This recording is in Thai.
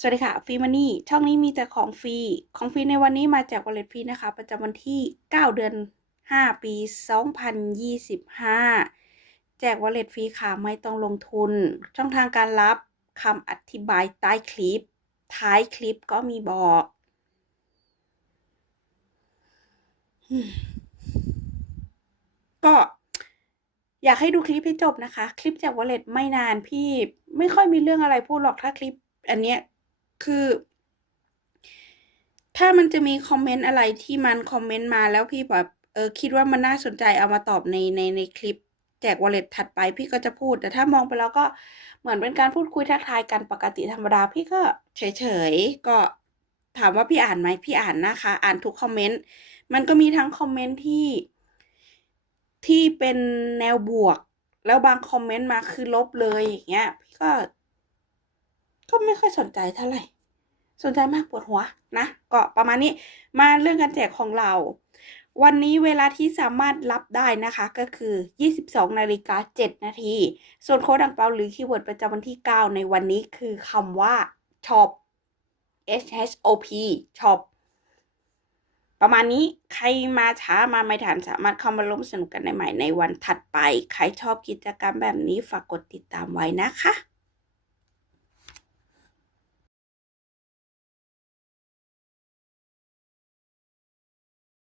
สวัสดีค่ะฟรีมันนี่ช่องนี้มีแต่ของฟรีของฟรีในวันนี้มาจากวอลเล็ตฟรีนะคะ ประจำวันที่ 9 เดือน 5 ปี 2025 แจกวอลเล็ตฟรีค่ะไม่ต้องลงทุน ช่องทางการรับคำอธิบายใต้คลิป ท้ายคลิปก็มีบอก ก็อยากให้ดูคลิปให้จบนะคะ คลิปจากวอลเล็ตไม่นานพี่ไม่ค่อยมีเรื่องอะไรพูดหรอกถ้าคลิปอันเนี้ย คือ ถ้ามันจะมีคอมเมนต์อะไรที่มันคอมเมนต์มาแล้วพี่แบบเออคิดว่ามันน่าสนใจเอามาตอบในในในคลิปแจกวอลเล็ตถัดไปพี่ก็จะพูด แต่ถ้ามองไปแล้วก็เหมือนเป็นการพูดคุยทักทายกันปกติธรรมดา พี่ก็เฉยๆก็ถามว่าพี่อ่านไหมพี่อ่านนะคะ อ่านทุกคอมเมนต์มันก็มีทั้งคอมเมนต์ที่ที่เป็นแนวบวก แล้วบางคอมเมนต์มาคือลบเลยอย่างเงี้ย พี่ก็ ก็ไม่ค่อยสนใจเท่าไหร่ สนใจมากปวดหัวนะ ก็ประมาณนี้มาเรื่องการแจกของเรา วันนี้เวลาที่สามารถรับได้นะคะก็คือ 22นาฬิกา7นาทีส่วนโค้ดอังเปาหรือคีย์เวิร์ดประจำวันที่ 9 ในวันนี้คือคำว่า shop S H O P shop ประมาณนี้ใครมาช้ามาไม่ทันสามารถเข้ามาร่วมสนุกกันได้ใหม่ในวันถัดไป ใครชอบกิจกรรมแบบนี้ฝากกดติดตามไว้นะคะ